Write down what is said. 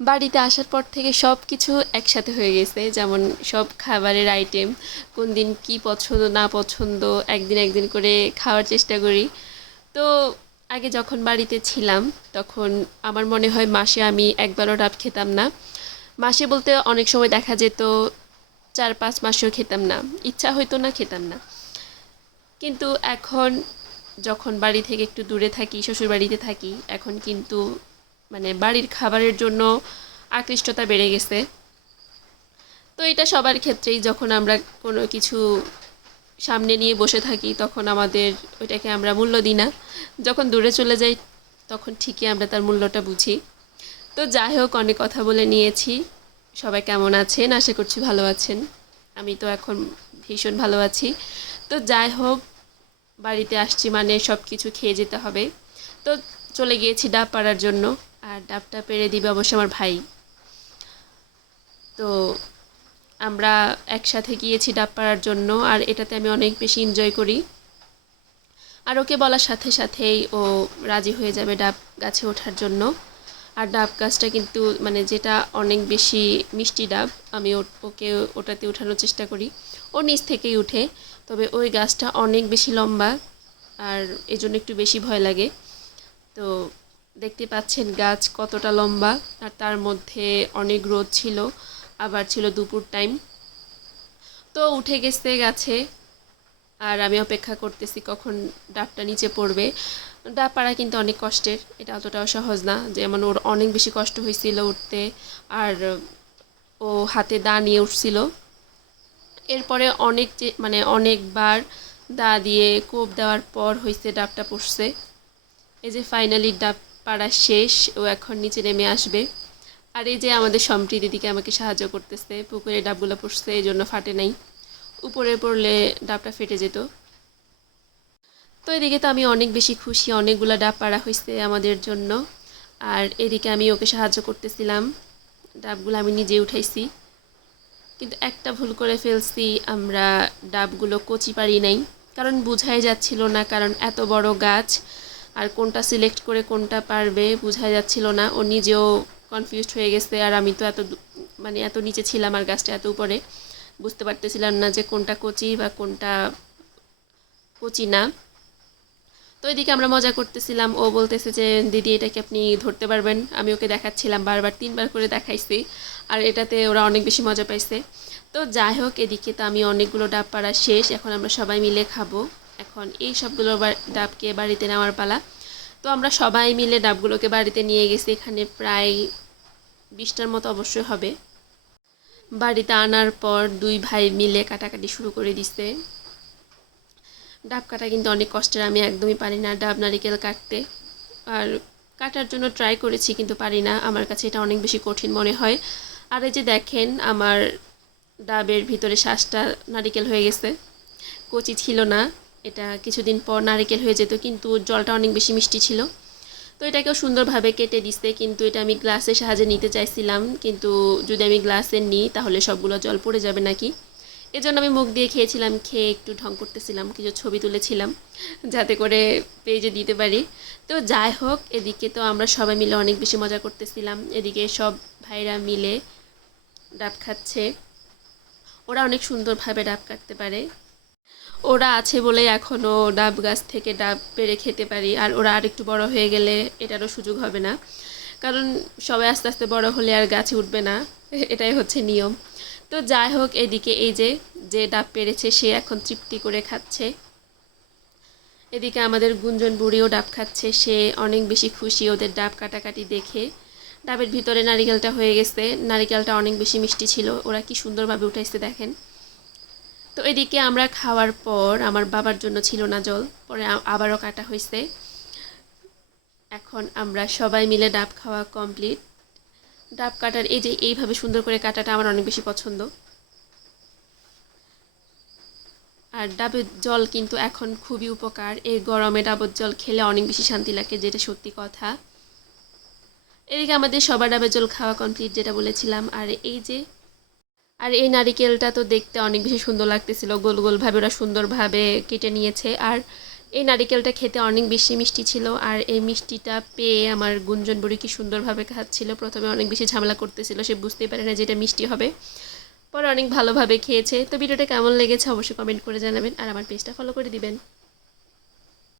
বাড়িতে আসার পর থেকে সব কিছু একসাথে হয়ে গেছে। যেমন সব খাবারের আইটেম কোন দিন কি পছন্দ, না পছন্দ, একদিন একদিন করে খাওয়ার চেষ্টা করি। তো আগে যখন বাড়িতে ছিলাম, তখন আমার মনে হয় মাসে আমি একবারও ডাব খেতাম না। মাসে বলতে অনেক সময় দেখা যেত, চার পাঁচ মাসেও খেতাম না। ইচ্ছা হইতো না, খেতাম না। কিন্তু এখন যখন বাড়ি থেকে একটু দূরে থাকি শ্বশুর বাড়িতে থাকি, এখন কিন্তু মানে বাড়ির খাবারের জন্য আকৃষ্টতা বেড়ে গেছে। তো এটা সবার ক্ষেত্রেই যখন আমরা কোনো কিছু সামনে নিয়ে বসে থাকি, তখন আমাদের ওইটাকে আমরা মূল্য দিই না। যখন দূরে চলে যাই, তখন ঠিকই আমরা তার মূল্যটা বুঝি। তো যাই হোক, অনেক কথা বলে নিয়েছি। সবাই কেমন আছেন? আশা করছি ভালো আছেন। আমি তো এখন ভীষণ ভালো আছি। তো যাই হোক, বাড়িতে আসছি মানে সব কিছু খেয়ে যেতে হবে। তো চলে গিয়েছি ডাব পাড়ার জন্য। আর ডাবটা পেরে দিবে অবশ্য আমার ভাই। তো আমরা একসাথে গিয়েছি ডাব পাড়ার জন্য, আর এটাতে আমি অনেক বেশি এনজয় করি। আর ওকে বলার সাথে সাথেই ও রাজি হয়ে যাবে ডাব গাছে ওঠার জন্য। আর ডাব গাছটা কিন্তু মানে যেটা অনেক বেশি মিষ্টি ডাব, আমি ওকে ওটাতে ওঠানোর চেষ্টা করি। ও নিচ থেকেই উঠে, তবে ওই গাছটা অনেক বেশি লম্বা, আর এজন্য একটু বেশি ভয় লাগে। তো দেখতে পাচ্ছেন গাছ কতটা লম্বা, আর তার মধ্যে অনেক রোদ ছিল, আবার ছিল দুপুর টাইম তো উঠে গেছে গাছে, আর আমি অপেক্ষা করতেছি কখন ডাবটা নিচে পড়বে। ডাব পাড়া কিন্তু অনেক কষ্টের, এটা অতটাও সহজ না। যেমন ওর অনেক বেশি কষ্ট হয়েছিল উঠতে, আর ও হাতে দা নিয়ে উঠছিল। এরপরে অনেক মানে অনেকবার দা দিয়ে কোপ দেওয়ার পর হয়েছে ডাবটা পড়ছে এই যে ফাইনালি ডাব পাড়া শেষ, ও এখন নিচে নেমে আসবে। আর এই যে আমাদের সম্প্রীতি দিদিকে আমাকে সাহায্য করতেছে, পুকুরে ডাবগুলো পড়ছে এই জন্য ফাটে নাই। উপরে পড়লে ডাবটা ফেটে যেত। তো এদিকে তো আমি অনেক বেশি খুশি, অনেকগুলো ডাব পাড়া হয়েছে আমাদের জন্য। আর এদিকে আমি ওকে সাহায্য করতেছিলাম। ডাবগুলো আমি নিজে উঠাইছি। কিন্তু একটা ভুল করে ফেলছি, আমরা ডাবগুলো কচি পারি নাই। কারণ বুঝাই যাচ্ছিল না, কারণ এত বড় গাছ আর কোনটা সিলেক্ট করে কোনটা পারবে বোঝাই যাচ্ছিল না। ও নিজেও কনফিউজড হয়ে গেছে আর আমি তো এত মানে এত নিচে ছিলাম আর গাছটা এত উপরে। বুঝতে পারতেছিলাম না যে কোনটা কচি বা কোনটা কচি না। তো এদিকে আমরা মজা করতেছিলাম। ও বলতেছে যে, দিদি এটাকে আপনি ধরতে পারবেন? আমি ওকে দেখাচ্ছিলাম, বারবার তিনবার করে দেখাইছি। আর এটাতে ওরা অনেক বেশি মজা পাইছে। তো যাই হোক, এদিকে তো আমি অনেকগুলো ডাব পাড়া শেষ। এখন আমরা সবাই মিলে খাব। এখন এই সবগুলো ডাবকে বাড়িতে নেওয়ার পালা। তো আমরা সবাই মিলে ডাবগুলোকে বাড়িতে নিয়ে গেছি। এখানে প্রায় বিশটার মতো অবশ্যই হবে। বাড়িতে আনার পর দুই ভাই মিলে কাটাকাটি শুরু করে দিছে। ডাব কাটা কিন্তু অনেক কষ্টের, আমি একদমই পারি না ডাব, নারিকেল কাটতে। আর কাটার জন্য ট্রাই করেছি কিন্তু পারি না। আমার কাছে এটা অনেক বেশি কঠিন মনে হয়। আর এই যে দেখেন, আমার ডাবের ভিতরে শ্বাসটা নারিকেল হয়ে গেছে। কচি ছিল না। এটা কিছুদিন পর নারিকেল হয়ে যেত, কিন্তু জলটা অনেক বেশি মিষ্টি ছিল। তো এটাকেও সুন্দরভাবে কেটে দিছে, কিন্তু এটা আমি গ্লাসের সাহায্যে নিতে চাইছিলাম, কিন্তু যদি আমি গ্লাসে নিই তাহলে সবগুলো জল পড়ে যাবে নাকি? এজন্য আমি মুখ দিয়ে খেয়েছিলাম, খেয়ে একটু ঢং করতেছিলাম, কিছু ছবি তুলেছিলাম, যাতে করে পেজে দিতে পারি। তো যাই হোক, এদিকে তো আমরা সবাই মিলে অনেক বেশি মজা করতেছিলাম, এদিকে সব ভাইরা মিলে ডাব খাচ্ছে। ওরা অনেক সুন্দরভাবে ডাব কাটতে পারে। ওরা আছে বলে এখনও ডাব গাছ থেকে ডাব পেরে খেতে পারি, আর ওরা আর একটু বড় হয়ে গেলে এটারও সুযোগ হবে না। কারণ সবাই আস্তে আস্তে বড় হলে আর গাছে উঠবে না, এটাই হচ্ছে নিয়ম। তো যাই হোক, এদিকে এই যে যে ডাব পেরেছে সে এখন তৃপ্তি করে খাচ্ছে। এদিকে আমাদের গুঞ্জন বুড়িও ডাব খাচ্ছে, সে অনেক বেশি খুশি ওদের ডাব কাটাকাটি দেখে। ডাবের ভিতরে নারিকেলটা হয়ে গেছে, নারিকেলটা অনেক বেশি মিষ্টি ছিল, ওরা কি সুন্দরভাবে উঠাইছে দেখেন। তো এদিকে আমরা খাওয়ার পর আমার বাবার জন্য ছিল না জল, পরে আবারও কাটা হয়েছে। এখন আমরা সবাই মিলে ডাব খাওয়া কমপ্লিট। ডাব কাটার এই যে এইভাবে সুন্দর করে কাটাটা আমার অনেক বেশি পছন্দ। আর ডাবের জল কিন্তু এখন খুবই উপকার। এই গরমে ডাবের জল খেলে অনেক বেশি শান্তি লাগে, যেটা সত্যি কথা। এদিকে আমাদের সবার ডাবের জল খাওয়া কমপ্লিট, যেটা বলেছিলাম। আর এই যে আর এই নারিকেলটা তো দেখতে অনেক বেশি সুন্দর লাগতেছিল। গোল গোলভাবে ওরা সুন্দরভাবে কেটে নিয়েছে। আর এই নারিকেলটা খেতে অনেক বেশি মিষ্টি ছিল। আর এই মিষ্টিটা পেয়ে আমার গুঞ্জন বুড়ি কি সুন্দরভাবে খাচ্ছিল। প্রথমে অনেক বেশি ঝামেলা করতেছিল, সে বুঝতেই পারে না যে এটা মিষ্টি হবে। পরে অনেক ভালোভাবে খেয়েছে। তো ভিডিওটা কেমন লেগেছে অবশ্যই কমেন্ট করে জানাবেন। আর আমার পেজটা ফলো করে দিবেন।